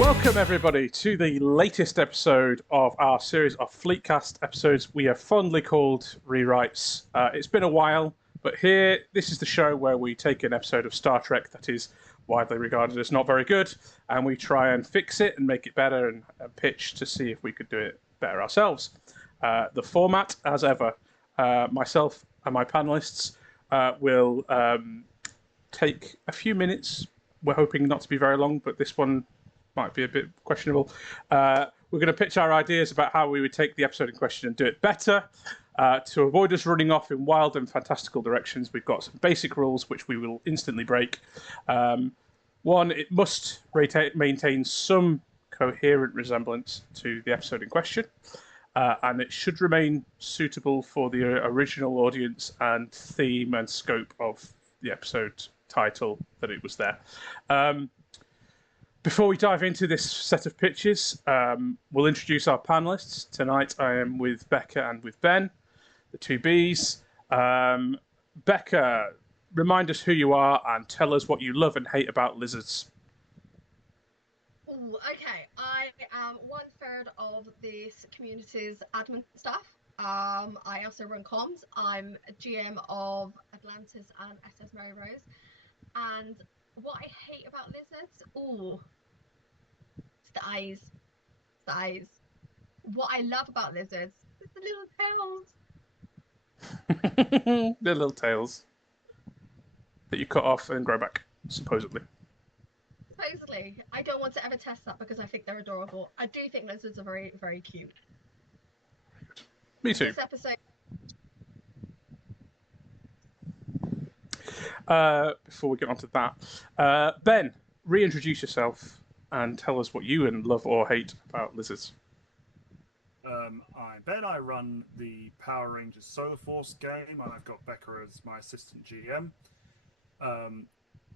Welcome, everybody, to the latest episode of our series of Fleetcast episodes we have fondly called ReWrites. It's been a while, but this is the show where we take an episode of Star Trek that is widely regarded as not very good, and we try and fix it and make it better and pitch to see if we could do it better ourselves. The format, as ever, myself and my panelists will take a few minutes. We're hoping not to be very long, but this one might be a bit questionable. We're going to pitch our ideas about how we would take the episode in question and do it better. To avoid us running off in wild and fantastical directions, we've got some basic rules which we will instantly break. One, it must maintain some coherent resemblance to the episode in question, and it should remain suitable for the original audience and theme and scope of the episode title that it was there. Before we dive into this set of pitches, we'll introduce our panelists. Tonight I am with Becca and with Ben, the two Bs. Becca, remind us who you are and tell us what you love and hate about lizards. Ooh, okay, I am 1/3 of this community's admin staff. I also run comms. I'm a GM of Atlantis and SS Mary Rose. And what I hate about lizards, it's the eyes. It's the eyes. What I love about lizards is the little tails. The little tails that you cut off and grow back, supposedly. Supposedly. I don't want to ever test that because I think they're adorable. I do think lizards are very, very cute. Me too. This episode. Before we get on to that, Ben, reintroduce yourself and tell us what you love or hate about lizards. I'm Ben. I run the Power Rangers Solar Force game, and I've got Becca as my assistant GM.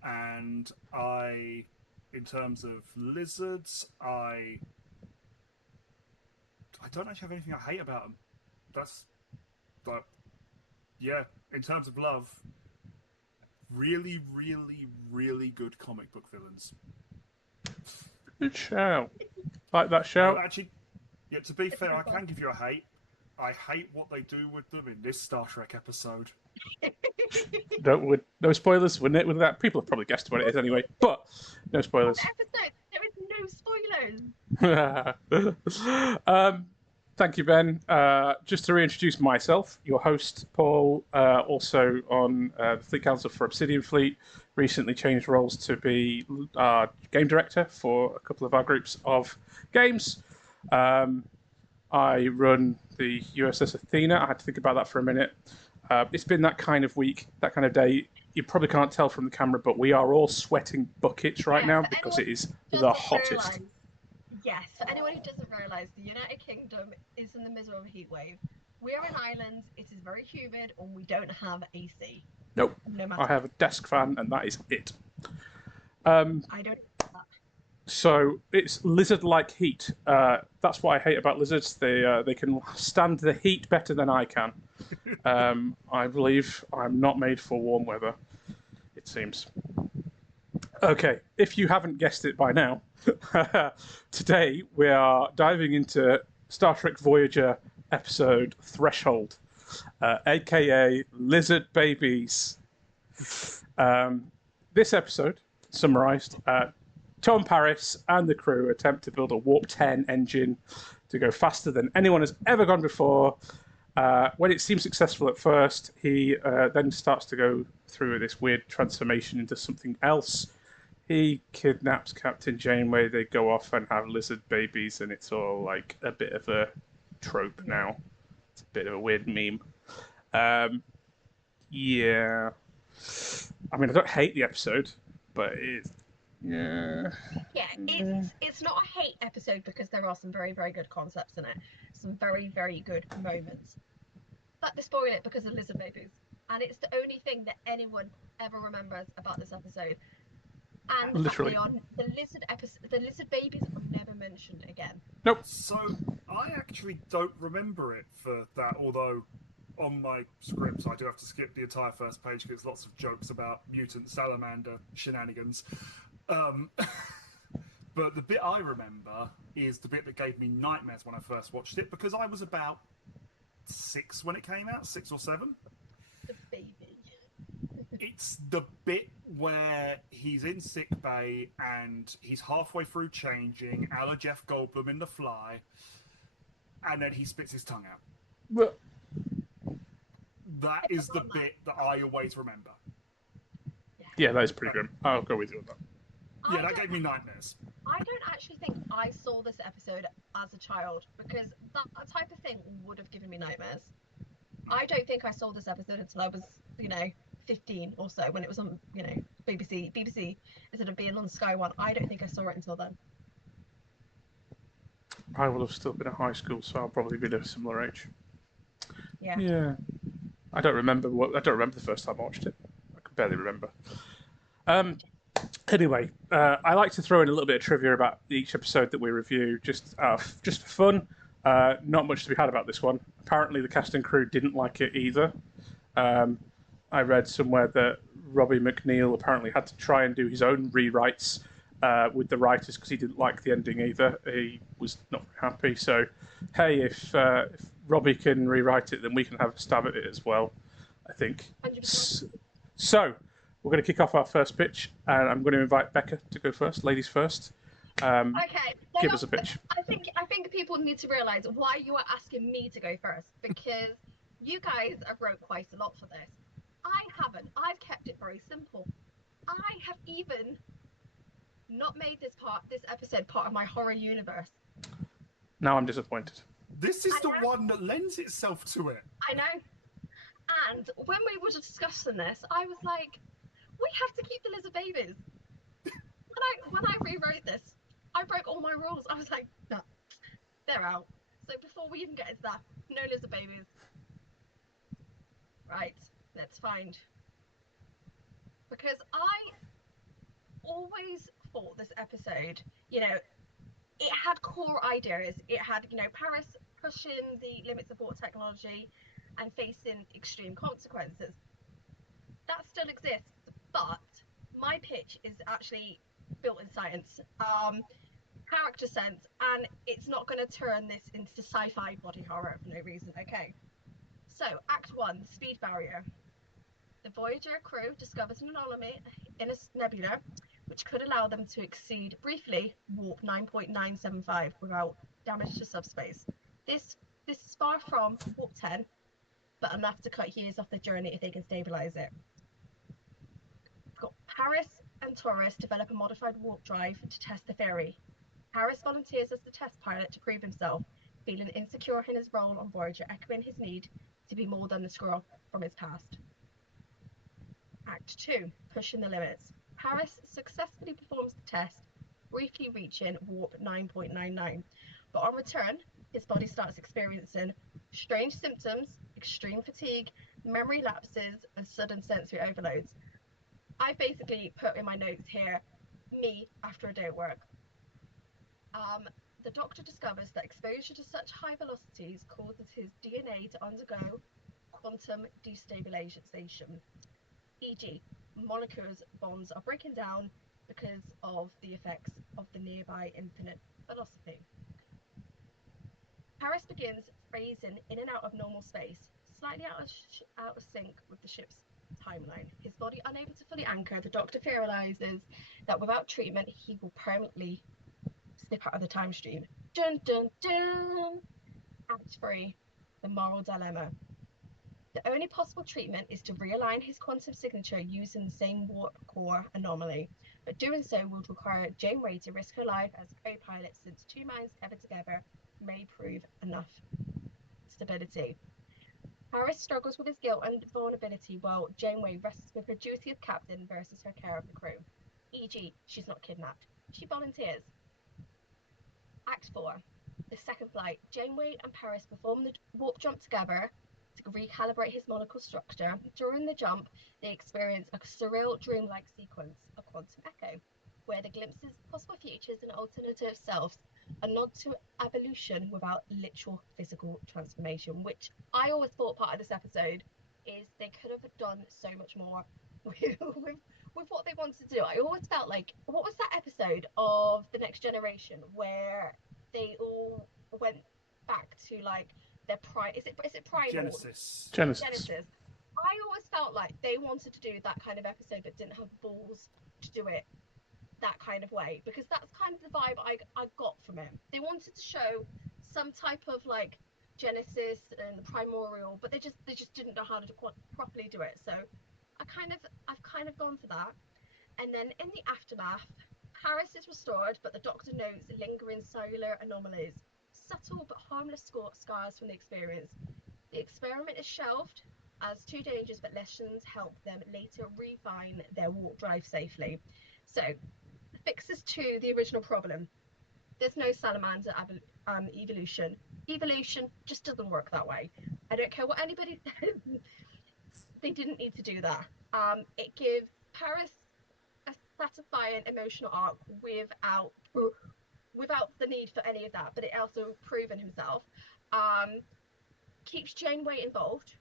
And in terms of lizards, I don't actually have anything I hate about them. In terms of love, really, really, really good comic book villains. Good shout. Like that shout? Actually, yeah, to be fair, I can give you a hate. I hate what they do with them in this Star Trek episode. No spoilers, wouldn't it? With that, people have probably guessed what it is anyway, but no spoilers. Episode, there is no spoilers. Thank you, Ben. Just to reintroduce myself, your host, Paul, also on the Fleet Council for Obsidian Fleet, recently changed roles to be game director for a couple of our groups of games. I run the USS Athena. I had to think about that for a minute. It's been that kind of week, that kind of day. You probably can't tell from the camera, but we are all sweating buckets right now because it is the hottest. Yes, for anyone who doesn't realise, the United Kingdom is in the middle of a heat wave. We are an island, it is very humid, and we don't have AC. Nope. No matter I have a desk fan, and that is it. I don't. So it's lizard-like heat. That's what I hate about lizards. They can stand the heat better than I can. I believe I'm not made for warm weather, it seems. Okay, if you haven't guessed it by now, today we are diving into Star Trek Voyager episode Threshold, aka Lizard Babies. This episode, summarised, Tom Paris and the crew attempt to build a Warp 10 engine to go faster than anyone has ever gone before. When it seems successful at first, he then starts to go through this weird transformation into something else. He kidnaps Captain Janeway, they go off and have lizard babies, and it's all like a bit of a trope now. It's a bit of a weird meme. Yeah. I mean, I don't hate the episode, but it's... Yeah. Yeah, it's not a hate episode because there are some very, very good concepts in it. Some very, very good moments. But they spoil it because of lizard babies. And it's the only thing that anyone ever remembers about this episode. And literally, the lizard babies are never mentioned again. Nope. So I actually don't remember it for that, although on my scripts I do have to skip the entire first page because there's lots of jokes about mutant salamander shenanigans. But the bit I remember is the bit that gave me nightmares when I first watched it, because I was about 6 when it came out, 6 or 7. The baby. It's the bit where he's in sick bay and he's halfway through changing, a la Jeff Goldblum in The Fly, and then he spits his tongue out. But That is the bit that I always remember. yeah, that is pretty grim. I'll go with you on that. Yeah, that gave me nightmares. I don't actually think I saw this episode as a child, because that type of thing would have given me nightmares. I don't think I saw this episode until I was, 15 or so, when it was on, BBC, instead of being on Sky One. I don't think I saw it until then. I will have still been at high school, so I'll probably be a similar age. Yeah. Yeah. I don't remember the first time I watched it. I can barely remember. Anyway, I like to throw in a little bit of trivia about each episode that we review, just for fun. Not much to be had about this one. Apparently, the cast and crew didn't like it either. I read somewhere that Robbie McNeil apparently had to try and do his own rewrites with the writers because he didn't like the ending either. He was not very happy. So, hey, if Robbie can rewrite it, then we can have a stab at it as well, I think. 100%. So, we're going to kick off our first pitch, and I'm going to invite Becca to go first, ladies first. Okay. Give us a pitch. I think people need to realise why you are asking me to go first, because you guys have wrote quite a lot for this. I haven't. I've kept it very simple. I have even not made this episode part of my horror universe. Now I'm disappointed. This is the one that lends itself to it. I know. And when we were discussing this, I was like, we have to keep the lizard babies. When I rewrote this, I broke all my rules. I was like, no, they're out. So before we even get into that, no lizard babies. Right, let's find. Because I always thought this episode, it had core ideas. It had, Paris pushing the limits of warp technology and facing extreme consequences. That still exists, but my pitch is actually built in science, character sense, and it's not going to turn this into sci-fi body horror for no reason. Okay, so Act 1, speed barrier. The Voyager crew discovers an anomaly in a nebula which could allow them to exceed briefly warp 9.975 without damage to subspace. This is far from warp 10, but enough to cut years off the journey if they can stabilize it. We've got Paris and Torres develop a modified warp drive to test the theory. Paris volunteers as the test pilot to prove himself, feeling insecure in his role on Voyager, echoing his need to be more than the screw from his past. Act 2, pushing the limits. Paris successfully performs the test, briefly reaching warp 9.99. But on return, his body starts experiencing strange symptoms, extreme fatigue, memory lapses, and sudden sensory overloads. I basically put in my notes here, me after a day at work. The doctor discovers that exposure to such high velocities causes his DNA to undergo quantum destabilization, e.g., molecules bonds are breaking down because of the effects of the nearby infinite velocity. Paris begins phasing in and out of normal space, slightly out of sync with the ship's timeline. His body unable to fully anchor, the doctor realizes that without treatment, he will permanently slip out of the time stream. Dun dun dun! Act 3, the moral dilemma. The only possible treatment is to realign his quantum signature using the same warp core anomaly, but doing so would require Janeway to risk her life as co-pilot, since two minds tethered together may prove enough stability. Paris struggles with his guilt and vulnerability, while Janeway rests with her duty of captain versus her care of the crew. E.g., she's not kidnapped, she volunteers. Act 4, the second flight. Janeway and Paris perform the warp jump together to recalibrate his molecular structure. During the jump, they experience a surreal dreamlike sequence, a quantum echo, where the glimpses possible futures and alternative selves, a nod to evolution without literal physical transformation, which I always thought part of this episode is they could have done so much more with what they want to do, I always felt like, what was that episode of The Next Generation where they all went back to like their is it primal? Genesis. Genesis. I always felt like they wanted to do that kind of episode but didn't have the balls to do it that kind of way, because that's kind of the vibe I got from it. They wanted to show some type of like Genesis and primordial, but they just didn't know how to properly do it. So I've kind of gone for that. And then in the aftermath, Paris is restored, but the Doctor notes lingering cellular anomalies, subtle but harmless scars from the experience. The experiment is shelved as too dangerous, but lessons help them later refine their warp drive safely. So, fixes to the original problem. There's no salamander evolution. Evolution just doesn't work that way. I don't care what anybody says. They didn't need to do that. It gives Paris a satisfying emotional arc without the need for any of that, but it also proven himself. Keeps Janeway involved,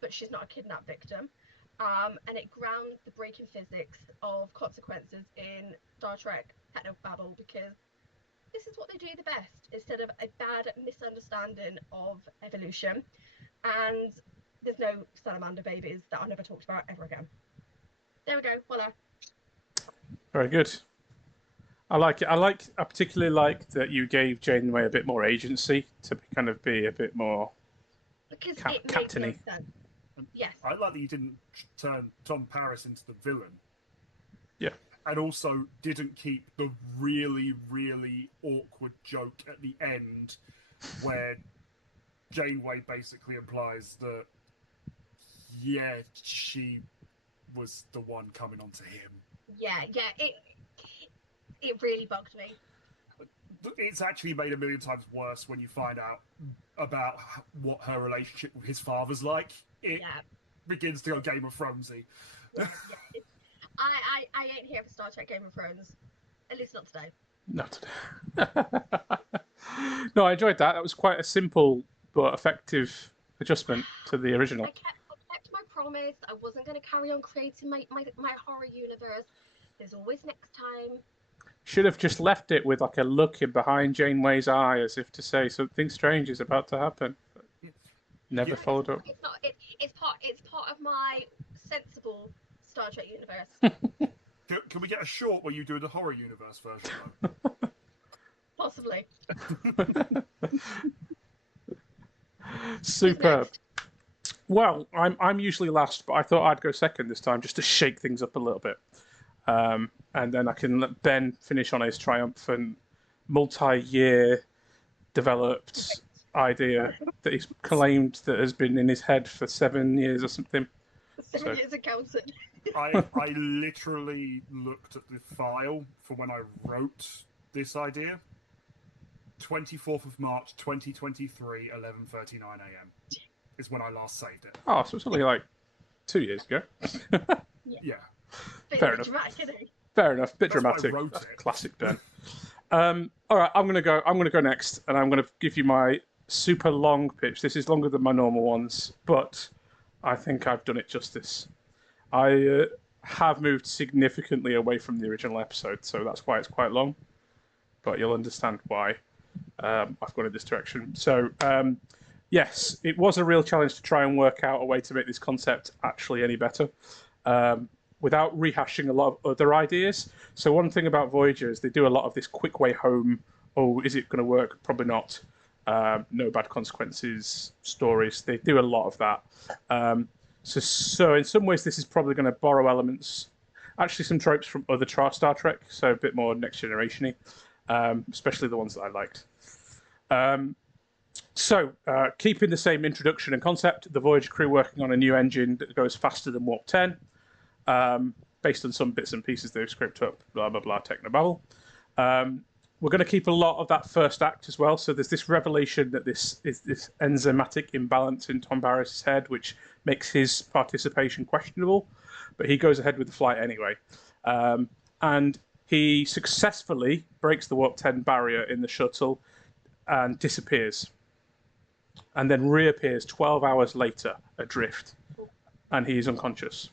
but she's not a kidnap victim. And it grounds the breaking physics of consequences in Star Trek technobabble, because this is what they do the best, instead of a bad misunderstanding of evolution. And there's no salamander babies that are never talked about ever again. There we go, voila. Very good. I like it. I particularly like that you gave Janeway a bit more agency to kind of be a bit more Because it captainy. made no sense. Yes. I like that you didn't turn Tom Paris into the villain. Yeah. And also didn't keep the really, really awkward joke at the end where Janeway basically implies that, yeah, she was the one coming onto him. Yeah, it really bugged me. It's actually made a million times worse when you find out about what her relationship with his father's like. It begins to go Game of Thronesy. Yeah. I ain't here for Star Trek Game of Thrones. At least not today. Not today. No, I enjoyed that. That was quite a simple but effective adjustment to the original. I kept my promise. I wasn't going to carry on creating my horror universe. There's always next time. Should have just left it with like a look in behind Janeway's eye, as if to say something strange is about to happen. Never followed up. It's part of my sensible Star Trek universe. Can we get a short where you do the horror universe version? Possibly. Superb. Well, I'm usually last, but I thought I'd go second this time just to shake things up a little bit. And then I can let Ben finish on his triumphant, multi-year developed idea that he's claimed that has been in his head for 7 years or something. 7 years accountant. I literally looked at the file for when I wrote this idea. 24th of March 2023, 11:39 a.m. is when I last saved it. Oh, so it's only like 2 years ago. Yeah. Fair enough. Dramatic. Fair enough. Bit That's why I dramatic. wrote That's it. classic Ben. All right, I'm gonna go next, and I'm gonna give you my super long pitch. This is longer than my normal ones, but I think I've done it justice. I have moved significantly away from the original episode, so that's why it's quite long. But you'll understand why I've gone in this direction. So, yes, it was a real challenge to try and work out a way to make this concept actually any better. Without rehashing a lot of other ideas. So one thing about Voyager is they do a lot of this quick way home. Oh, is it going to work? Probably not. No bad consequences stories. They do a lot of that. So in some ways, this is probably going to borrow elements, actually some tropes from other Star Trek, so a bit more Next Generation-y, especially the ones that I liked. So keeping the same introduction and concept, the Voyager crew working on a new engine that goes faster than Warp 10. Based on some bits and pieces they've scripted up, blah, blah, blah, technobabble. We're going to keep a lot of that first act as well. So there's this revelation that this is this enzymatic imbalance in Tom Paris' head, which makes his participation questionable. But he goes ahead with the flight anyway. And he successfully breaks the Warp 10 barrier in the shuttle and disappears. And then reappears 12 hours later adrift. And he's unconscious.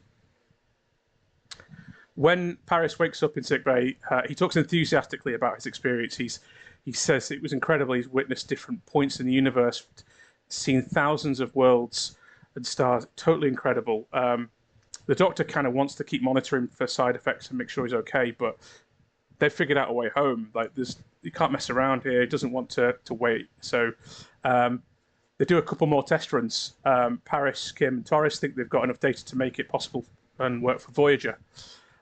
When Paris wakes up in sickbay, he talks enthusiastically about his experience. He says it was incredible. He's witnessed different points in the universe, seen thousands of worlds and stars. Totally incredible. The Doctor kind of wants to keep monitoring for side effects and make sure he's okay, but they've figured out a way home. Like you can't mess around here. He doesn't want to wait. So they do a couple more test runs. Paris, Kim, and Torres think they've got enough data to make it possible and work for Voyager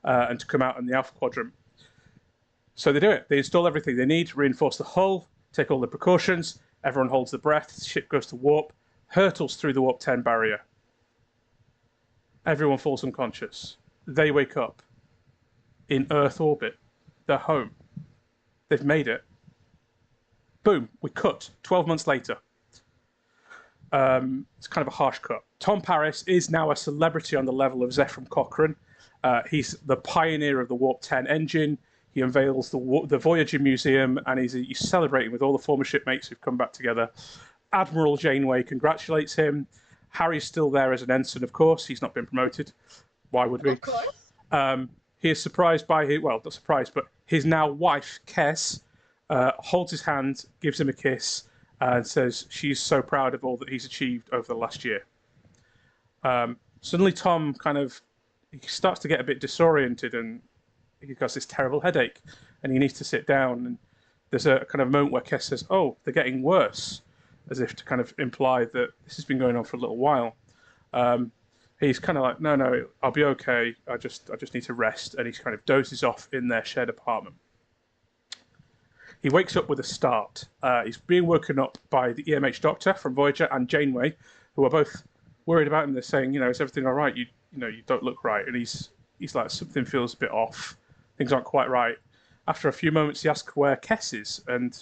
and to come out in the Alpha Quadrant. So they do it. They install everything they need, reinforce the hull, take all the precautions. Everyone holds their breath. The ship goes to warp, hurtles through the warp 10 barrier. Everyone falls unconscious. They wake up in Earth orbit. They're home. They've made it. Boom, we cut 12 months later. It's kind of a harsh cut. Tom Paris is now a celebrity on the level of Zephram Cochrane. He's the pioneer of the Warp 10 engine. He unveils the Voyager Museum, and he's celebrating with all the former shipmates who've come back together. Admiral Janeway congratulates him. Harry's still there as an ensign, of course. He's not been promoted. Why would we? Of course. He is surprised by not surprised, but his now wife, Kes, holds his hand, gives him a kiss, and says she's so proud of all that he's achieved over the last year. Suddenly, Tom he starts to get a bit disoriented, and he has this terrible headache, and he needs to sit down. And there's a kind of moment where Kes says, "Oh, they're getting worse," as if to kind of imply that this has been going on for a little while. He's kind of like, no, I'll be okay. I just need to rest, and he kind of dozes off in their shared apartment. He wakes up with a start. He's being woken up by the EMH doctor from Voyager and Janeway, who are both worried about him. They're saying, is everything all right? You don't look right. And he's like, something feels a bit off. Things aren't quite right. After a few moments, he asks where Kes is, and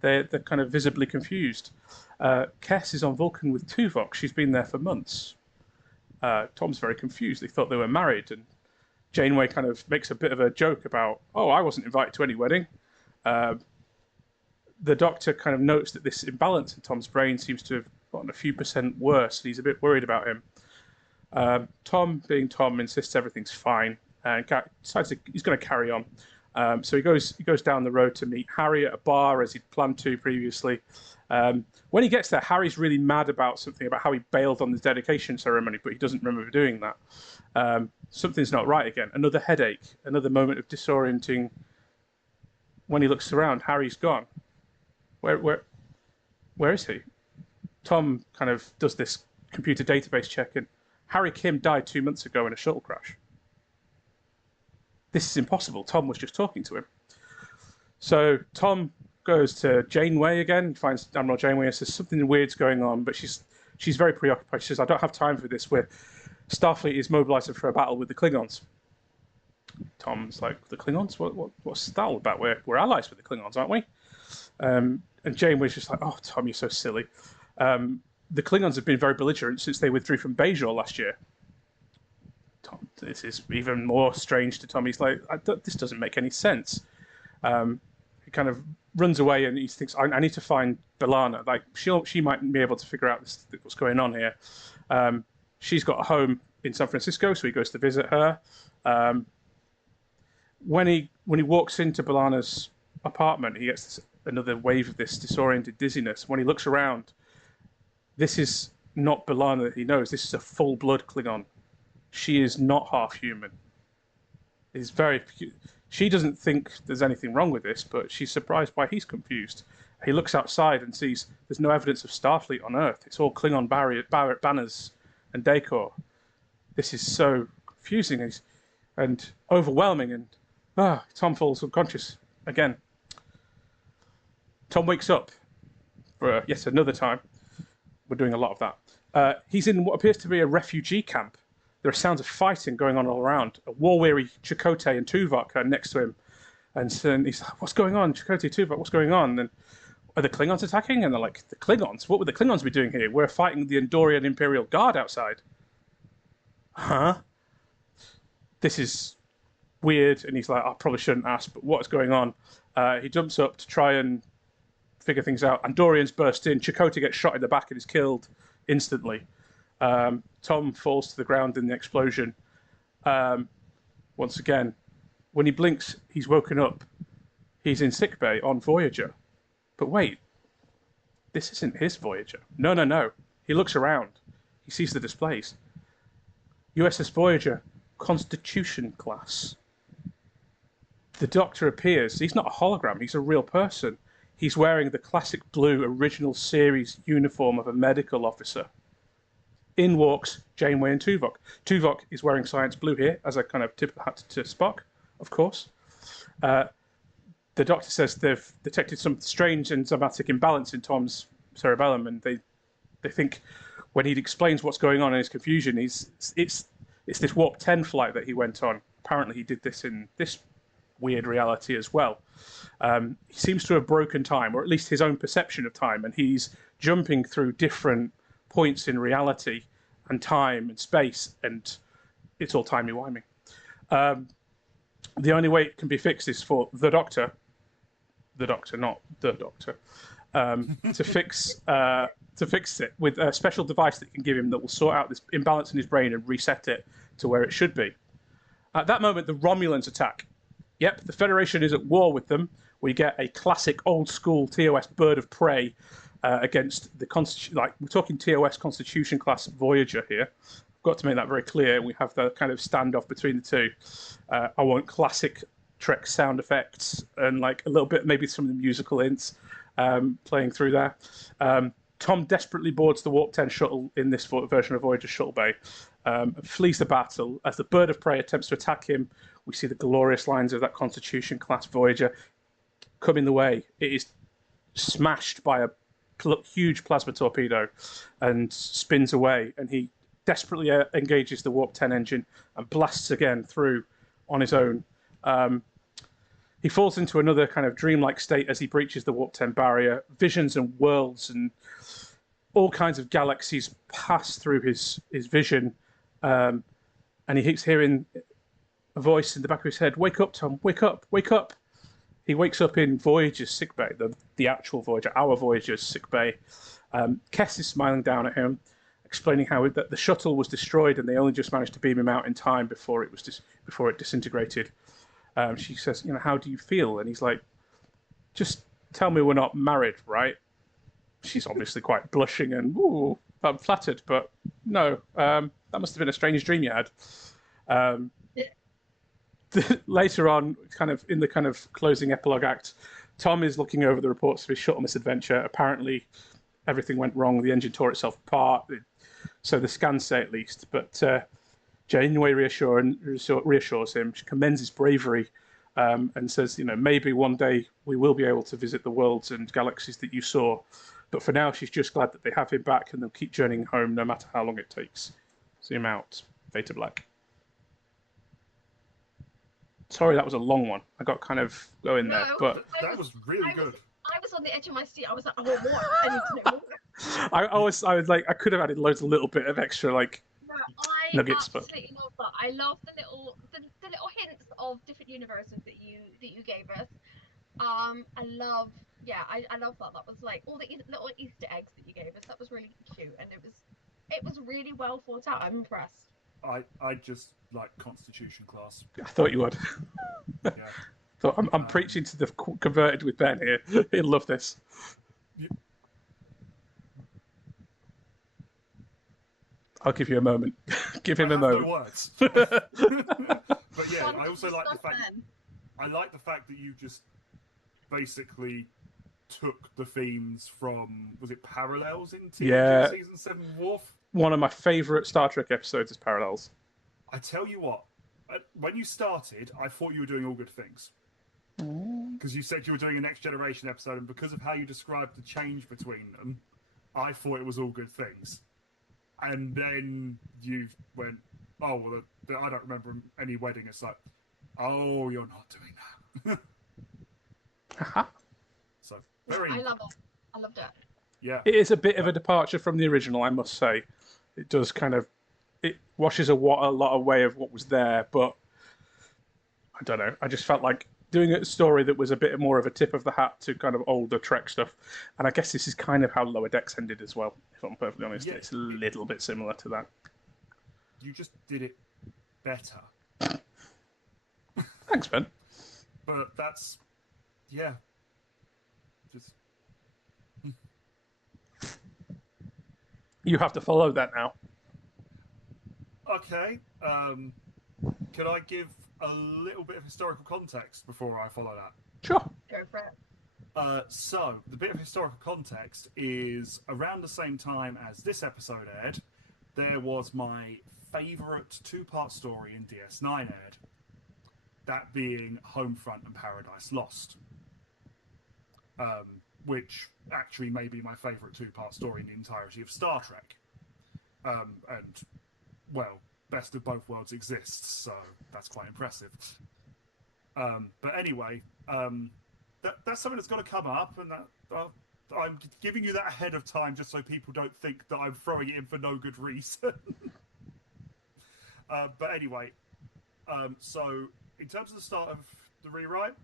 they're kind of visibly confused. Kes is on Vulcan with Tuvok. She's been there for months. Tom's very confused. They thought they were married, and Janeway kind of makes a bit of a joke about, I wasn't invited to any wedding. The Doctor kind of notes that this imbalance in Tom's brain seems to have gotten a few percent worse, and he's a bit worried about him. Tom, being Tom, insists everything's fine, and decides he's going to carry on. So he goes down the road to meet Harry at a bar, as he'd planned to previously. When he gets there, Harry's really mad about something, about how he bailed on the dedication ceremony, but he doesn't remember doing that. Something's not right again. Another headache, another moment of disorienting. When he looks around, Harry's gone. Where is he? Tom kind of does this computer database check, and Harry Kim died 2 months ago in a shuttle crash. This is impossible. Tom was just talking to him. So Tom goes to Janeway again. He finds Admiral Janeway and says something weird's going on, but she's very preoccupied. She says, I don't have time for this. Starfleet is mobilizing for a battle with the Klingons. Tom's like, the Klingons? What's that all about? We're allies with the Klingons, aren't we? And Janeway's just like, oh, Tom, you're so silly. The Klingons have been very belligerent since they withdrew from Bajor last year. Tom, this is even more strange to Tom. He's like, this doesn't make any sense. He kind of runs away, and he thinks, I need to find B'Elanna. Like, she might be able to figure out what's going on here. She's got a home in San Francisco, so he goes to visit her. When he walks into B'Elanna's apartment, he gets another wave of this disoriented dizziness. When he looks around, this is not B'Elanna that he knows. This is a full-blood Klingon. She is not half human. She doesn't think there's anything wrong with this, but she's surprised why he's confused. He looks outside and sees there's no evidence of Starfleet on Earth. It's all Klingon banners and decor. This is so confusing and overwhelming, and Tom falls unconscious again. Tom wakes up for yet another time. We're doing a lot of that. He's in what appears to be a refugee camp. There are sounds of fighting going on all around. A war-weary Chakotay and Tuvok are next to him. And he's like, what's going on? Chakotay, Tuvok, what's going on? And are the Klingons attacking? And they're like, the Klingons? What would the Klingons be doing here? We're fighting the Andorian Imperial Guard outside. Huh? This is weird. And he's like, I probably shouldn't ask, but what's going on? He jumps up to try and figure things out. Andorians burst in. Chakotay gets shot in the back and is killed instantly. Tom falls to the ground in the explosion. once again. When he blinks, he's woken up. He's in sickbay on Voyager. But wait, this isn't his Voyager. No, no, no. He looks around. He sees the displays. USS Voyager, Constitution class. The Doctor appears. He's not a hologram. He's a real person. He's wearing the classic blue original series uniform of a medical officer. In walks Janeway and Tuvok. Tuvok is wearing science blue here, as a kind of tip of the hat to Spock, of course. The Doctor says they've detected some strange enzymatic imbalance in Tom's cerebellum, and they think when he explains what's going on in his confusion, it's this Warp 10 flight that he went on. Apparently he did this in this weird reality as well. He seems to have broken time, or at least his own perception of time, and he's jumping through different points in reality and time and space, and it's all timey-wimey. The only way it can be fixed is for the Doctor, not the Doctor, to fix it with a special device that can give him that will sort out this imbalance in his brain and reset it to where it should be. At that moment, the Romulans attack. Yep, the Federation is at war with them. We get a classic old-school TOS bird of prey against the we're talking TOS Constitution class Voyager here. I've got to make that very clear. We have the kind of standoff between the two. I want classic Trek sound effects and like a little bit, maybe some of the musical hints playing through there. Tom desperately boards the Warp 10 shuttle in this version of Voyager shuttle bay, flees the battle. As the bird of prey attempts to attack him, we see the glorious lines of that Constitution class Voyager come in the way. It is smashed by a huge plasma torpedo and spins away, and he desperately engages the Warp 10 engine and blasts again through on his own. He falls into another kind of dreamlike state as he breaches the Warp 10 barrier. Visions and worlds and all kinds of galaxies pass through his vision, and he keeps hearing a voice in the back of his head, "Wake up, Tom, wake up, wake up." He wakes up in Voyager's sickbay, the actual Voyager, our Voyager's sickbay. Kess is smiling down at him, explaining how that the shuttle was destroyed and they only just managed to beam him out in time before it disintegrated. She says, "How do you feel?" And he's like, "Just tell me we're not married, right?" She's obviously quite blushing and, "Ooh, I'm flattered, but no, that must have been a strange dream you had." Later on, kind of in the kind of closing epilogue act, Tom is looking over the reports of his shuttle misadventure. Apparently, everything went wrong. The engine tore itself apart. So the scans say at least. But Janeway reassures him. She commends his bravery and says, maybe one day we will be able to visit the worlds and galaxies that you saw. But for now, she's just glad that they have him back and they'll keep journeying home no matter how long it takes. Zoom out. Fade to black. Sorry, that was a long one. I got kind of going there, but that was really good. I was on the edge of my seat. I was like, I want more. I need to know more. I was like, I could have added loads of little bit of extra nuggets, but I absolutely love that. I love the little hints of different universes that you gave us. I love that. That was like all the little Easter eggs that you gave us. That was really cute, and it was really well thought out. I'm impressed. I just like Constitution class. I thought you would. Yeah. So I'm preaching to the converted with Ben here. He'll love this. Yeah. I'll give you a moment. Give him a moment. No words. But yeah, I also like the fact. I like the fact that you just basically took the themes from, was it Parallels in season 7 Worf? One of my favourite Star Trek episodes is Parallels. I tell you what, when you started, I thought you were doing All Good Things. Because you said you were doing a Next Generation episode, and because of how you described the change between them, I thought it was All Good Things. And then you went, "Oh, well, I don't remember any wedding." It's like, "Oh, you're not doing that." So, I love it. I loved it. Yeah. It is a bit of a departure from the original, I must say. It does it washes a lot away of what was there, but I don't know. I just felt like doing a story that was a bit more of a tip of the hat to kind of older Trek stuff. And I guess this is kind of how Lower Decks ended as well, if I'm perfectly honest. Yeah, it's a little bit similar to that. You just did it better. Thanks, Ben. But that's, yeah, just You have to follow that now. okay. Can I give a little bit of historical context before I follow that? Sure. Go for it. So, the bit of historical context is around the same time as this episode aired, there was my favourite two-part story in DS9 aired. That being Homefront and Paradise Lost. Which actually may be my favourite two-part story in the entirety of Star Trek. And, well, Best of Both Worlds exists, so that's quite impressive. But anyway, that's something that's got to come up, and that I'm giving you that ahead of time just so people don't think that I'm throwing it in for no good reason. But anyway, so in terms of the start of the rewrite,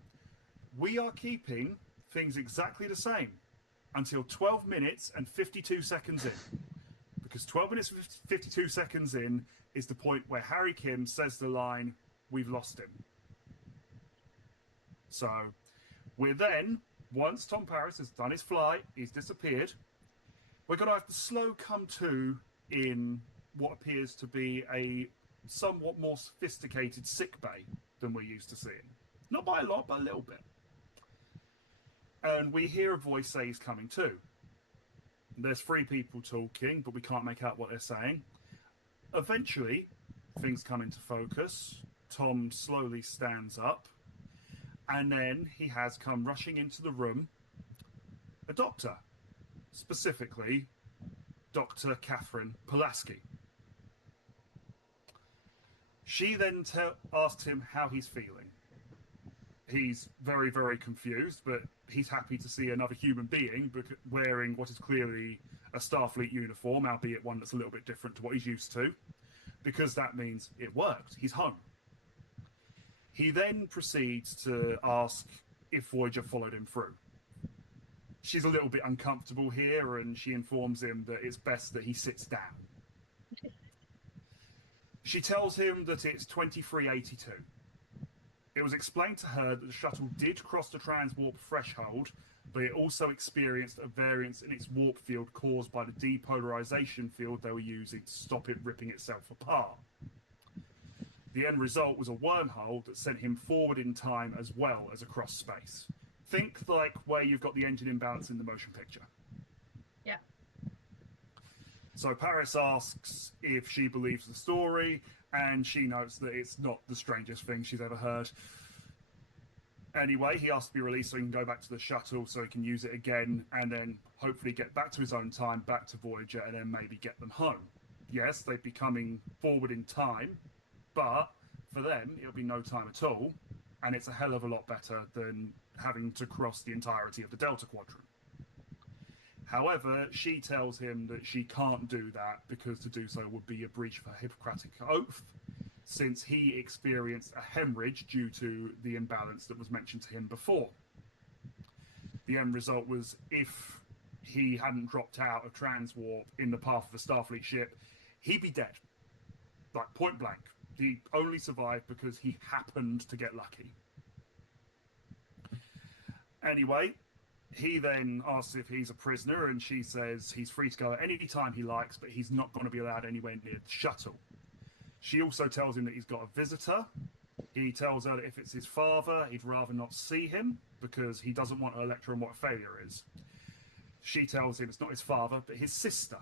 we are keeping things exactly the same until 12 minutes and 52 seconds in. Because 12 minutes and 52 seconds in is the point where Harry Kim says the line, "We've lost him." So we're then, once Tom Paris has done his flight, he's disappeared, we're going to have the slow come to in what appears to be a somewhat more sophisticated sickbay than we're used to seeing. Not by a lot, but a little bit. And we hear a voice say he's coming to. There's three people talking, but we can't make out what they're saying. Eventually, things come into focus. Tom slowly stands up. And then he has come rushing into the room a doctor, specifically Dr. Catherine Pulaski. She then asks him how he's feeling. He's very, very confused, but he's happy to see another human being wearing what is clearly a Starfleet uniform, albeit one that's a little bit different to what he's used to, because that means it worked. He's home. He then proceeds to ask if Voyager followed him through. She's a little bit uncomfortable here, and she informs him that it's best that he sits down. She tells him that it's 2382. It was explained to her that the shuttle did cross the transwarp threshold, but it also experienced a variance in its warp field caused by the depolarization field they were using to stop it ripping itself apart. The end result was a wormhole that sent him forward in time as well as across space. Think like where you've got the engine imbalance in the motion picture. Yeah. So Paris asks if she believes the story, and she notes that it's not the strangest thing she's ever heard. Anyway, he asks to be released so he can go back to the shuttle so he can use it again and then hopefully get back to his own time, back to Voyager, and then maybe get them home. Yes, they'd be coming forward in time, but for them, it'll be no time at all, and it's a hell of a lot better than having to cross the entirety of the Delta Quadrant. However, she tells him that she can't do that because to do so would be a breach of her Hippocratic oath, since he experienced a hemorrhage due to the imbalance that was mentioned to him before. The end result was if he hadn't dropped out of transwarp in the path of a Starfleet ship, he'd be dead. Like, point blank. He only survived because he happened to get lucky. Anyway, he then asks if he's a prisoner, and she says he's free to go at any time he likes, but he's not going to be allowed anywhere near the shuttle. She also tells him that he's got a visitor. He tells her that if it's his father, he'd rather not see him because he doesn't want to lecture on what failure is. She tells him it's not his father, but his sister.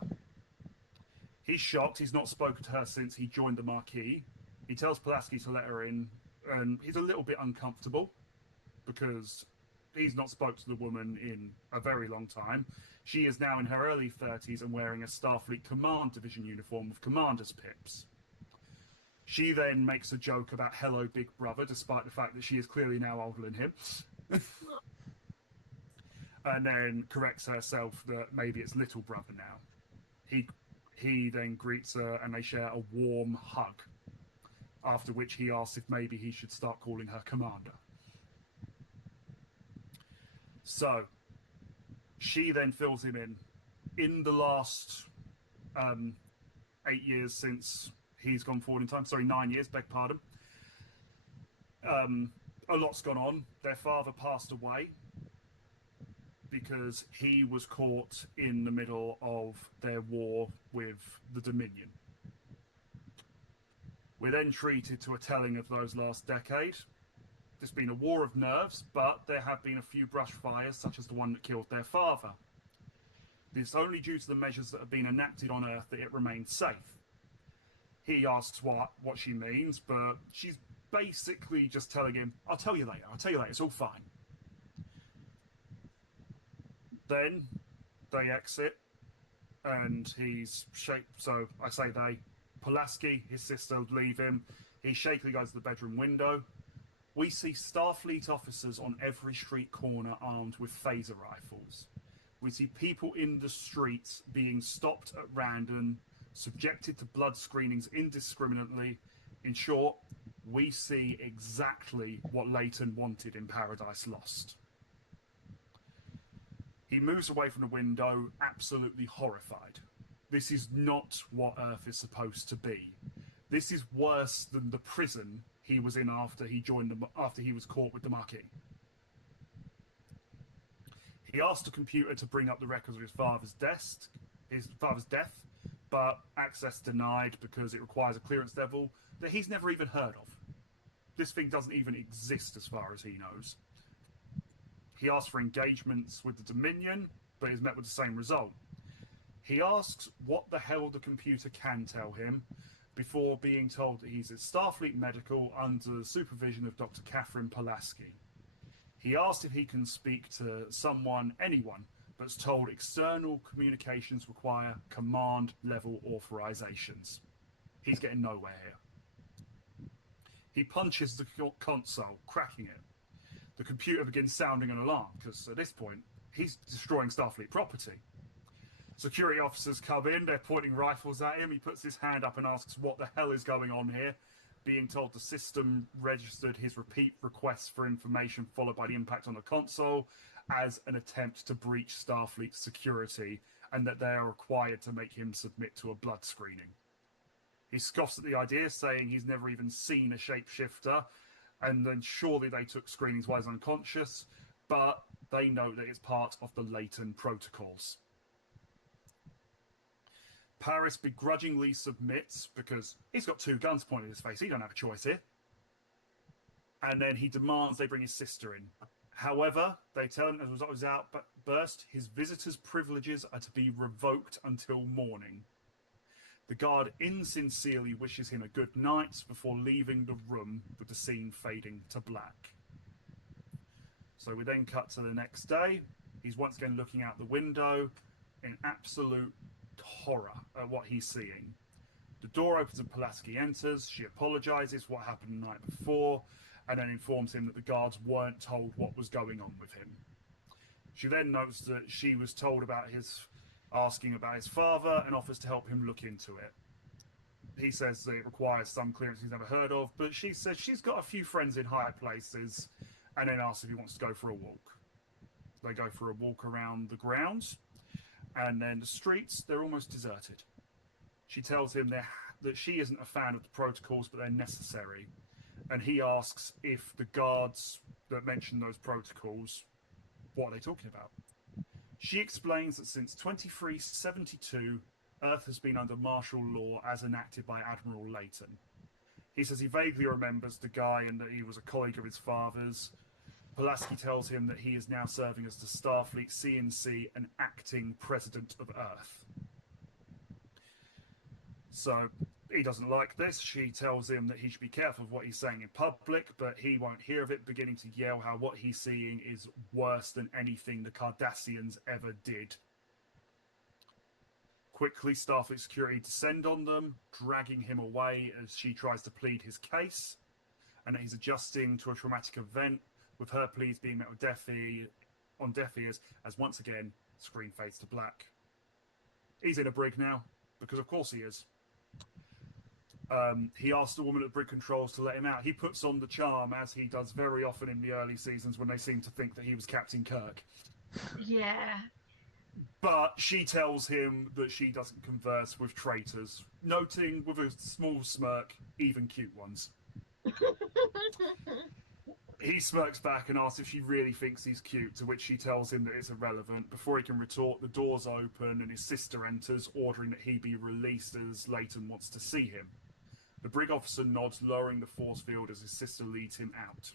He's shocked. He's not spoken to her since he joined the Marquis. He tells Pulaski to let her in, and he's a little bit uncomfortable because he's not spoke to the woman in a very long time. She is now in her early 30s and wearing a Starfleet Command Division uniform with commander's pips. She then makes a joke about hello, big brother, despite the fact that she is clearly now older than him. And then corrects herself that maybe it's little brother now. He then greets her and they share a warm hug, after which he asks if maybe he should start calling her commander. So, she then fills him in. In the last 8 years since he's gone forward in time, sorry, 9 years, beg pardon, a lot's gone on. Their father passed away because he was caught in the middle of their war with the Dominion. We're then treated to a telling of those last decade. There's been a war of nerves, but there have been a few brush fires, such as the one that killed their father. It's only due to the measures that have been enacted on Earth that it remains safe. He asks what she means, but she's basically just telling him, I'll tell you later, it's all fine. Then they exit, and he's so I say they, Pulaski, his sister, leave him. He shakily goes to the bedroom window. We see Starfleet officers on every street corner armed with phaser rifles. We see people in the streets being stopped at random, subjected to blood screenings indiscriminately. In short, we see exactly what Leighton wanted in Paradise Lost. He moves away from the window, absolutely horrified. This is not what Earth is supposed to be. This is worse than the prison he was in after he was caught with the Maquis. He asked the computer to bring up the records of his father's death, but access denied because it requires a clearance level that he's never even heard of. This thing doesn't even exist as far as he knows. He asks for engagements with the Dominion, but is met with the same result. He asks what the hell the computer can tell him before being told that he's at Starfleet Medical under the supervision of Dr. Catherine Pulaski. He asks if he can speak to anyone, but's told external communications require command-level authorizations. He's getting nowhere here. He punches the console, cracking it. The computer begins sounding an alarm, because at this point, he's destroying Starfleet property. Security officers come in, they're pointing rifles at him. He puts his hand up and asks what the hell is going on here, being told the system registered his repeat requests for information followed by the impact on the console as an attempt to breach Starfleet security, and that they are required to make him submit to a blood screening. He scoffs at the idea, saying he's never even seen a shapeshifter, and then surely they took screenings while he's unconscious, but they know that it's part of the Leighton protocols. Paris begrudgingly submits because he's got two guns pointed at his face. He don't have a choice here. And then he demands they bring his sister in. However, they tell him as a result of his outburst, his visitor's privileges are to be revoked until morning. The guard insincerely wishes him a good night before leaving the room, with the scene fading to black. So we then cut to the next day. He's once again looking out the window in absolute horror at what he's seeing. The door opens and Pulaski enters. She apologizes for what happened the night before, and then informs him that the guards weren't told what was going on with him. She then notes that she was told about asking about his father, and offers to help him look into it. He says that it requires some clearance he's never heard of, but she says she's got a few friends in higher places, and then asks if he wants to go for a walk. They go for a walk around the grounds, and then the streets, they're almost deserted. She tells him that she isn't a fan of the protocols, but they're necessary. And he asks if the guards that mention those protocols, what are they talking about? She explains that since 2372, Earth has been under martial law as enacted by Admiral Leighton. He says he vaguely remembers the guy and that he was a colleague of his father's. Pulaski tells him that he is now serving as the Starfleet CNC and acting president of Earth. So he doesn't like this. She tells him that he should be careful of what he's saying in public, but he won't hear of it, beginning to yell how what he's seeing is worse than anything the Cardassians ever did. Quickly, Starfleet security descend on them, dragging him away as she tries to plead his case, and that he's adjusting to a traumatic event, with her pleas being met with deaf ears, as once again, screen fades to black. He's in a brig now, because of course he is. He asks the woman at brig controls to let him out. He puts on the charm, as he does very often in the early seasons when they seem to think that he was Captain Kirk. Yeah. But she tells him that she doesn't converse with traitors, noting with a small smirk, even cute ones. He smirks back and asks if she really thinks he's cute, to which she tells him that it's irrelevant. Before he can retort, the doors open and his sister enters, ordering that he be released as Leighton wants to see him. The brig officer nods, lowering the force field as his sister leads him out.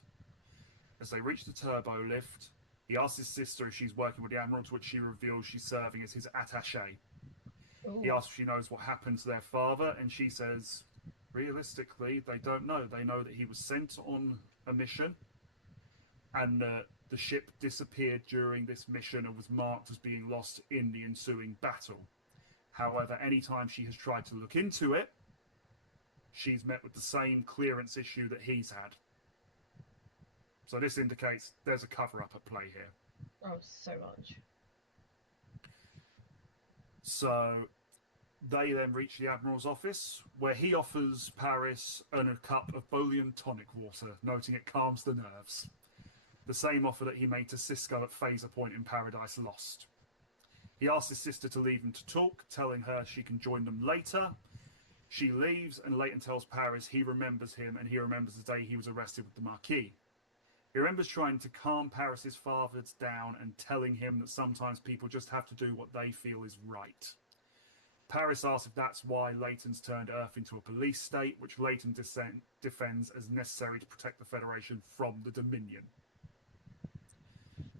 As they reach the turbo lift, he asks his sister if she's working with the Admiral, to which she reveals she's serving as his attaché. He asks if she knows what happened to their father, and she says, realistically, they don't know. They know that he was sent on a mission, and the ship disappeared during this mission and was marked as being lost in the ensuing battle. However, anytime she has tried to look into it, she's met with the same clearance issue that he's had. So this indicates there's a cover-up at play here. Oh, so much. So they then reach the Admiral's office, where he offers Paris a cup of Bolian tonic water, noting it calms the nerves. The same offer that he made to Sisko at Phaser Point in Paradise Lost. He asks his sister to leave him to talk, telling her she can join them later. She leaves, and Leighton tells Paris he remembers him, and he remembers the day he was arrested with the Marquis. He remembers trying to calm Paris's father down and telling him that sometimes people just have to do what they feel is right. Paris asks if that's why Leighton's turned Earth into a police state, which Leighton defends as necessary to protect the Federation from the Dominion.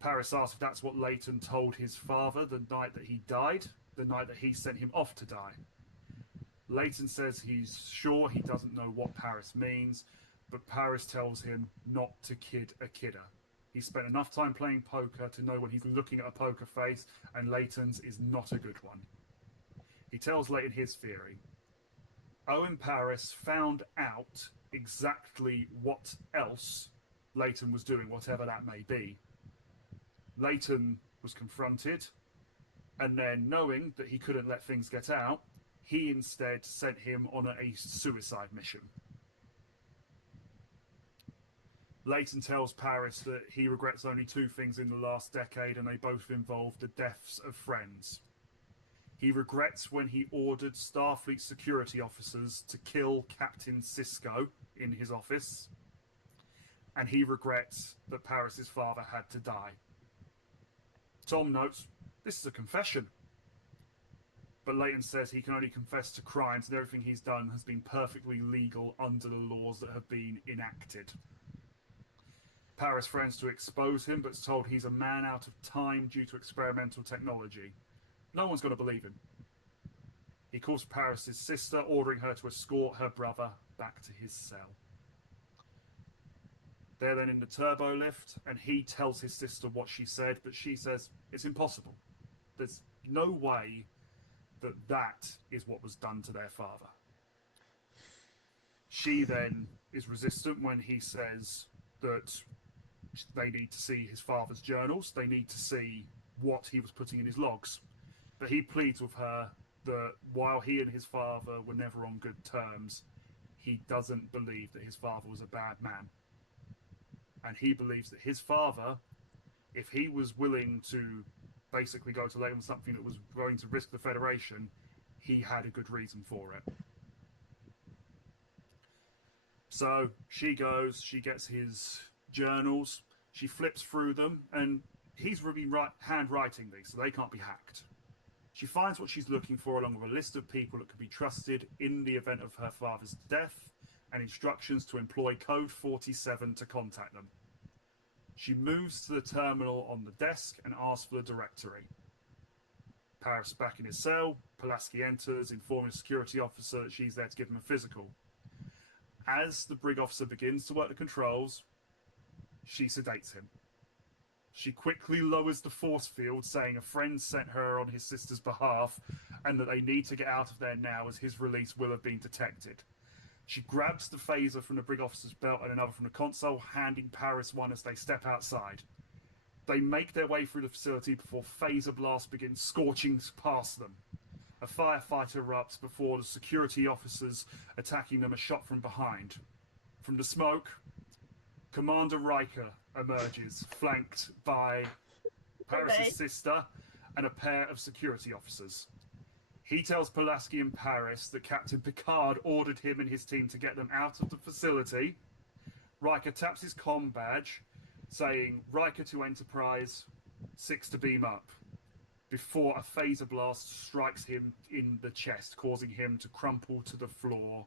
Paris asks if that's what Leighton told his father the night that he died, the night that he sent him off to die. Leighton says he's sure he doesn't know what Paris means, but Paris tells him not to kid a kidder. He's spent enough time playing poker to know when he's looking at a poker face, and Leighton's is not a good one. He tells Leighton his theory. Owen Paris found out exactly what else Leighton was doing, whatever that may be. Leighton was confronted, and then knowing that he couldn't let things get out, he instead sent him on a suicide mission. Leighton tells Paris that he regrets only two things in the last decade, and they both involve the deaths of friends. He regrets when he ordered Starfleet security officers to kill Captain Sisko in his office, and he regrets that Paris's father had to die. Tom notes, this is a confession. But Leighton says he can only confess to crimes, and everything he's done has been perfectly legal under the laws that have been enacted. Paris threatens to expose him, but is told he's a man out of time due to experimental technology. No one's going to believe him. He calls Paris' sister, ordering her to escort her brother back to his cell. They're then in the turbo lift, and he tells his sister what she said, but she says it's impossible. There's no way that is what was done to their father. She then is resistant when he says that they need to see his father's journals. They need to see what he was putting in his logs. But he pleads with her that while he and his father were never on good terms, he doesn't believe that his father was a bad man. And he believes that his father, if he was willing to basically go to Leighton with something that was going to risk the Federation, he had a good reason for it. So she goes, she gets his journals, she flips through them, and he's really handwriting these, so they can't be hacked. She finds what she's looking for along with a list of people that could be trusted in the event of her father's death, and instructions to employ Code 47 to contact them. She moves to the terminal on the desk and asks for the directory. Paris is back in his cell. Pulaski enters, informing the security officer that she's there to give him a physical. As the brig officer begins to work the controls, she sedates him. She quickly lowers the force field, saying a friend sent her on his sister's behalf and that they need to get out of there now as his release will have been detected. She grabs the phaser from the brig officer's belt and another from the console, handing Paris one as they step outside. They make their way through the facility before phaser blasts begin scorching past them. A firefight erupts before the security officers attacking them are shot from behind. From the smoke, Commander Riker emerges, flanked by Paris' sister and a pair of security officers. He tells Pulaski and Paris that Captain Picard ordered him and his team to get them out of the facility, Riker taps his comm badge, saying Riker to Enterprise, 6 to beam up, before a phaser blast strikes him in the chest, causing him to crumple to the floor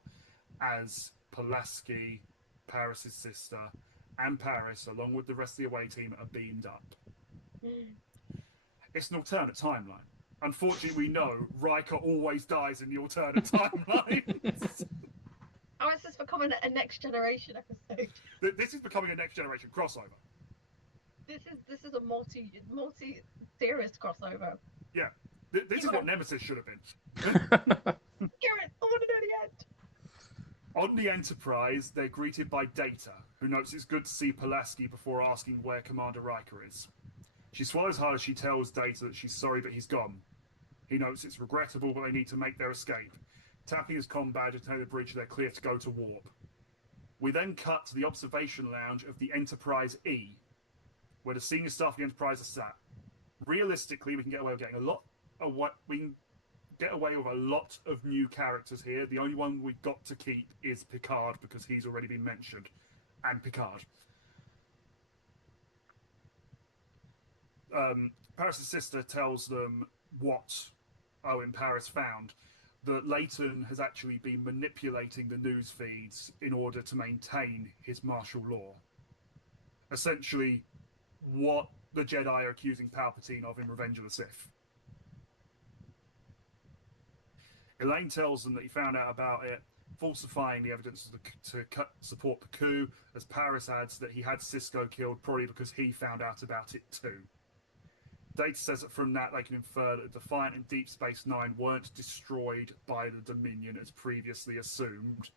as Pulaski, Paris' sister, and Paris, along with the rest of the away team, are beamed up. It's an alternate timeline. Unfortunately, we know Riker always dies in the alternate timelines. Oh, is this becoming a Next Generation episode? This is becoming a Next Generation crossover. This is a multi-series crossover. Yeah, this is what Nemesis should have been. Garrett, I want to know the end. On the Enterprise, they're greeted by Data, who notes it's good to see Pulaski before asking where Commander Riker is. She swallows hard as she tells Data that she's sorry but he's gone. He notes it's regrettable but they need to make their escape. Tapping his comm badge and telling the bridge they're clear to go to warp. We then cut to the observation lounge of the Enterprise E, where the senior staff of the Enterprise are sat. Realistically, we can get away with getting a lot of what we can get away with a lot of new characters here. The only one we've got to keep is Picard because he's already been mentioned, and Picard. Paris' sister tells them what Owen Paris found, that Leighton has actually been manipulating the news feeds in order to maintain his martial law. Essentially, what the Jedi are accusing Palpatine of in Revenge of the Sith. Elaine tells them that he found out about it, falsifying the evidence to support the coup, as Paris adds that he had Sisko killed probably because he found out about it too. Data says that from that they can infer that Defiant and Deep Space Nine weren't destroyed by the Dominion as previously assumed,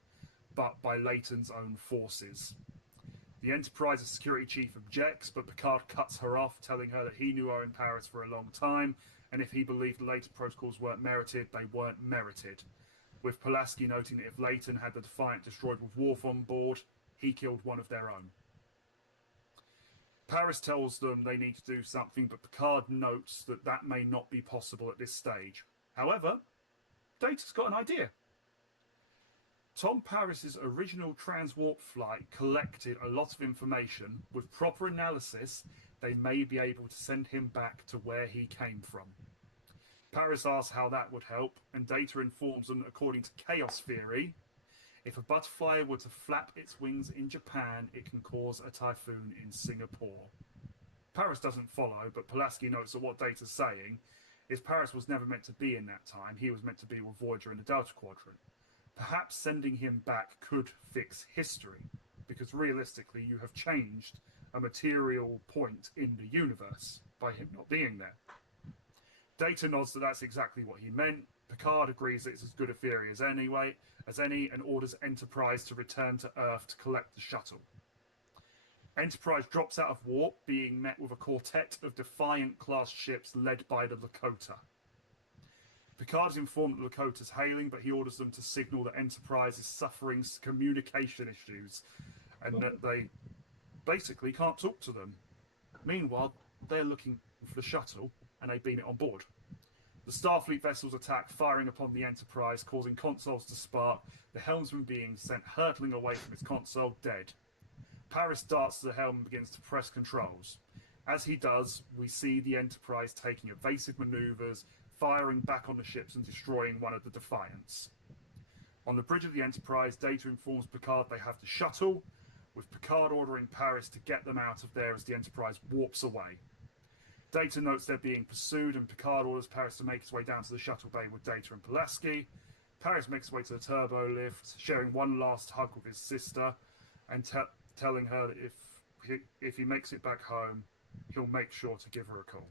but by Leighton's own forces. The Enterprise's security chief objects, but Picard cuts her off, telling her that he knew Owen Paris for a long time, and if he believed the Leighton protocols weren't merited, they weren't merited. With Pulaski noting that if Leighton had the Defiant destroyed with Worf on board, he killed one of their own. Paris tells them they need to do something, but Picard notes that that may not be possible at this stage. However, Data's got an idea. Tom Paris's original transwarp flight collected a lot of information. With proper analysis, they may be able to send him back to where he came from. Paris asks how that would help, and Data informs them that according to chaos theory, if a butterfly were to flap its wings in Japan, it can cause a typhoon in Singapore. Paris doesn't follow, but Pulaski notes that what Data's saying is Paris was never meant to be in that time. He was meant to be with Voyager in the Delta Quadrant. Perhaps sending him back could fix history, because realistically you have changed a material point in the universe by him not being there. Data nods that that's exactly what he meant. Picard agrees that it's as good a theory as any, and orders Enterprise to return to Earth to collect the shuttle. Enterprise drops out of warp, being met with a quartet of Defiant-class ships led by the Lakota. Picard is informed that Lakota's hailing, but he orders them to signal that Enterprise is suffering communication issues and that they basically can't talk to them. Meanwhile, they're looking for the shuttle and they beam it on board. The Starfleet vessels attack, firing upon the Enterprise, causing consoles to spark, the helmsman being sent hurtling away from his console, dead. Paris darts to the helm and begins to press controls. As he does, we see the Enterprise taking evasive maneuvers, firing back on the ships and destroying one of the Defiants. On the bridge of the Enterprise, Data informs Picard they have the shuttle, with Picard ordering Paris to get them out of there as the Enterprise warps away. Data notes they're being pursued, and Picard orders Paris to make his way down to the shuttle bay with Data and Pulaski. Paris makes his way to the turbo lift, sharing one last hug with his sister, and telling her that if he makes it back home, he'll make sure to give her a call.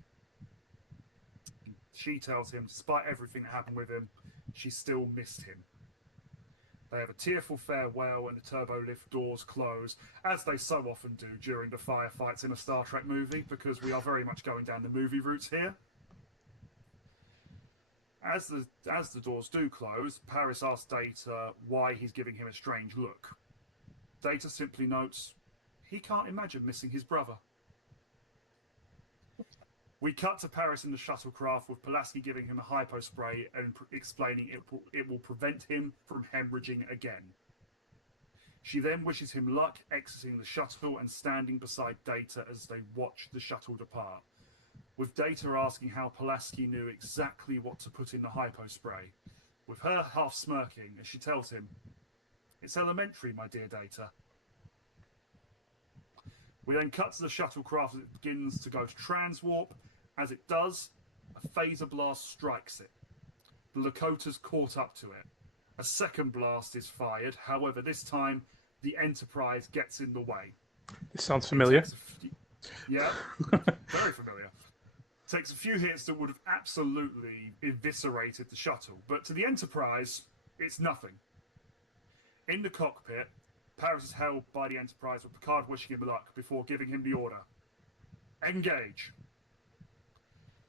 She tells him, despite everything that happened with him, she still missed him. They have a tearful farewell and the turbo lift doors close, as they so often do during the firefights in a Star Trek movie, because we are very much going down the movie routes here. As the doors do close, Paris asks Data why he's giving him a strange look. Data simply notes, he can't imagine missing his brother. We cut to Paris in the shuttlecraft, with Pulaski giving him a hypo spray and explaining it will prevent him from hemorrhaging again. She then wishes him luck exiting the shuttle and standing beside Data as they watch the shuttle depart, with Data asking how Pulaski knew exactly what to put in the hypo spray, with her half smirking as she tells him, "It's elementary, my dear Data." We then cut to the shuttlecraft as it begins to go to transwarp. As it does, a phaser blast strikes it. The Lakota's caught up to it. A second blast is fired, however, this time the Enterprise gets in the way. This sounds familiar. Yeah, very familiar. Takes a few hits that would have absolutely eviscerated the shuttle, but to the Enterprise, it's nothing. In the cockpit, Paris is held by the Enterprise with Picard wishing him luck before giving him the order. Engage!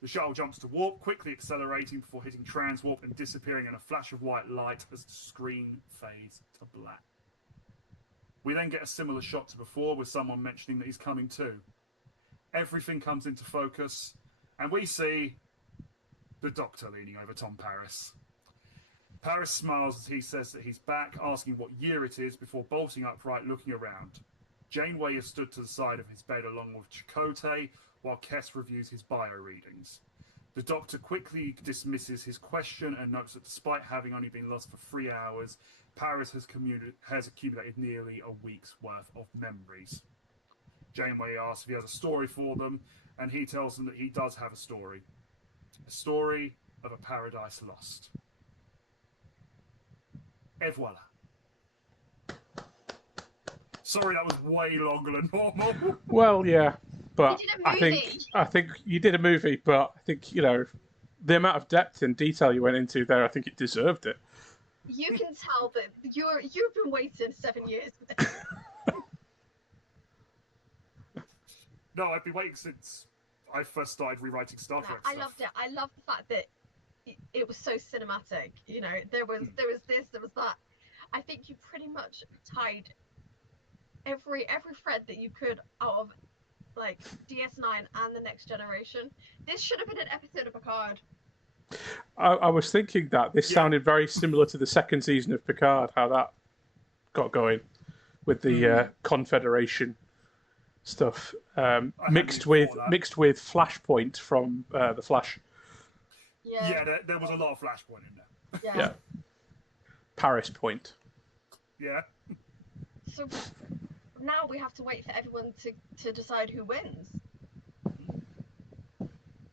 The shuttle jumps to warp, quickly accelerating before hitting transwarp and disappearing in a flash of white light as the screen fades to black. We then get a similar shot to before, with someone mentioning that he's coming too. Everything comes into focus, and we see the Doctor leaning over Tom Paris. Paris smiles as he says that he's back, asking what year it is before bolting upright, looking around. Janeway has stood to the side of his bed along with Chakotay, while Kess reviews his bio readings. The Doctor quickly dismisses his question and notes that despite having only been lost for 3 hours, Paris has accumulated nearly a week's worth of memories. Janeway asks if he has a story for them, and he tells them that he does have a story. A story of a paradise lost. Et voila. Sorry, that was way longer than normal. Well, yeah, but You did a movie. I think you did a movie, but I think the amount of depth and detail you went into there, I think it deserved it. You can tell that you've been waiting 7 years for this. No, I've been waiting since I first started rewriting Star Trek I stuff. loved it. I love the fact that it was so cinematic. There was this, there was that. I think you pretty much tied every thread that you could out of like DS9 and the Next Generation. This should have been an episode of Picard. I was thinking that this sounded very similar to the second season of Picard, how that got going with the Confederation stuff, mixed with Flashpoint from the Flash. Yeah, there was a lot of Flashpoint in there. yeah. Paris Point. Yeah. So now we have to wait for everyone to decide who wins.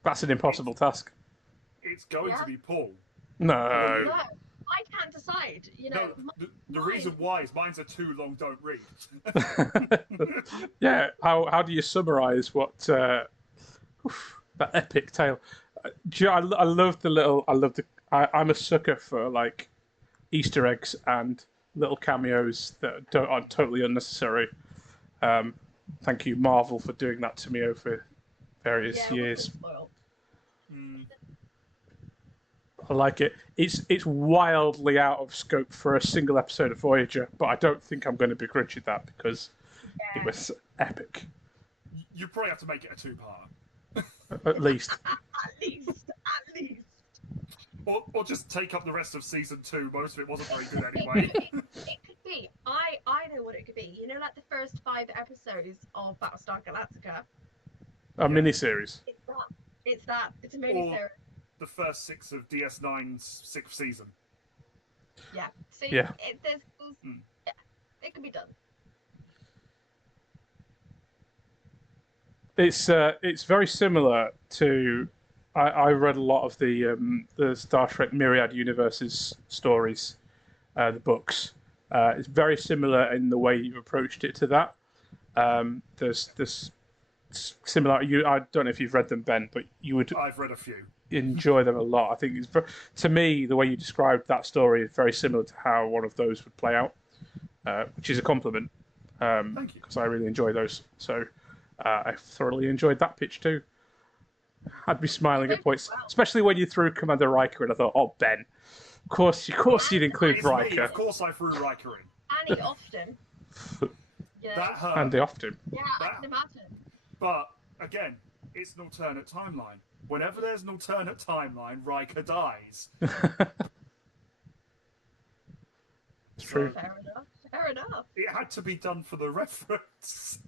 That's an impossible task. It's going to be Paul. No. No, I can't decide. No, the reason why is mine's are too long, don't read. Yeah, how do you summarise what that epic tale? I love the little. I'm a sucker for like Easter eggs and little cameos that aren't totally unnecessary. Thank you, Marvel, for doing that to me over various years. I like it. It's wildly out of scope for a single episode of Voyager, but I don't think I'm going to begrudge it that because it was epic. You probably have to make it a 2-part. At least. At least. Or just take up the rest of season 2. Most of it wasn't very good anyway. It could be. I know what it could be. Like the first 5 episodes of Battlestar Galactica. A miniseries. It's that. It's a miniseries. The first 6 of DS9's 6th season. Yeah. See, yeah. It can be done. It's very similar to. I read a lot of the Star Trek Myriad Universes stories, the books. It's very similar in the way you've approached it to that. There's similar. I don't know if you've read them, Ben, but you would. I've read a few. Enjoy them a lot. I think to me the way you described that story is very similar to how one of those would play out, which is a compliment. Thank you. Because I really enjoy those. So I thoroughly enjoyed that pitch too. I'd be smiling at points, especially when you threw Commander Riker, and I thought, "Oh, Ben, of course you'd include Riker." Of course, I threw Riker in. And he often. That hurt. And they often. Yeah, I can imagine. But again, it's an alternate timeline. Whenever there's an alternate timeline, Riker dies. It's true. Fair enough. Fair enough. It had to be done for the reference.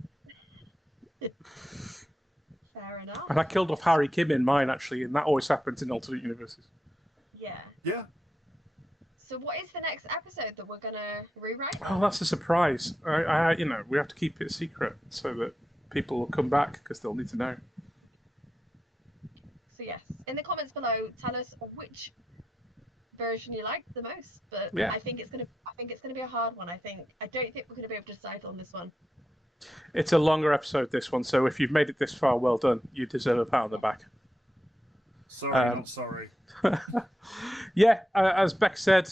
Fair enough. And I killed off Harry Kim in mine, actually, and that always happens in alternate universes. Yeah. Yeah. So what is the next episode that we're gonna rewrite? Oh, that's a surprise. You know, we have to keep it secret so that people will come back because they'll need to know. So yes, in the comments below, tell us which version you liked the most. But Yeah. I think it's gonna be a hard one. I don't think we're gonna be able to decide on this one. It's a longer episode, this one, so if you've made it this far, well done. You deserve a pat on the back. Sorry, not sorry. Yeah, as Beck said,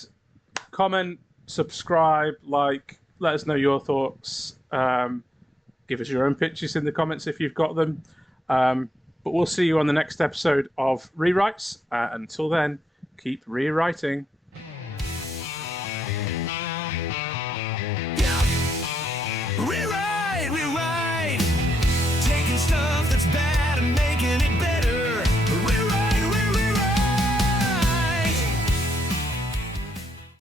comment, subscribe, like, let us know your thoughts. Give us your own pictures in the comments if you've got them. But we'll see you on the next episode of ReWrites. Until then, keep rewriting.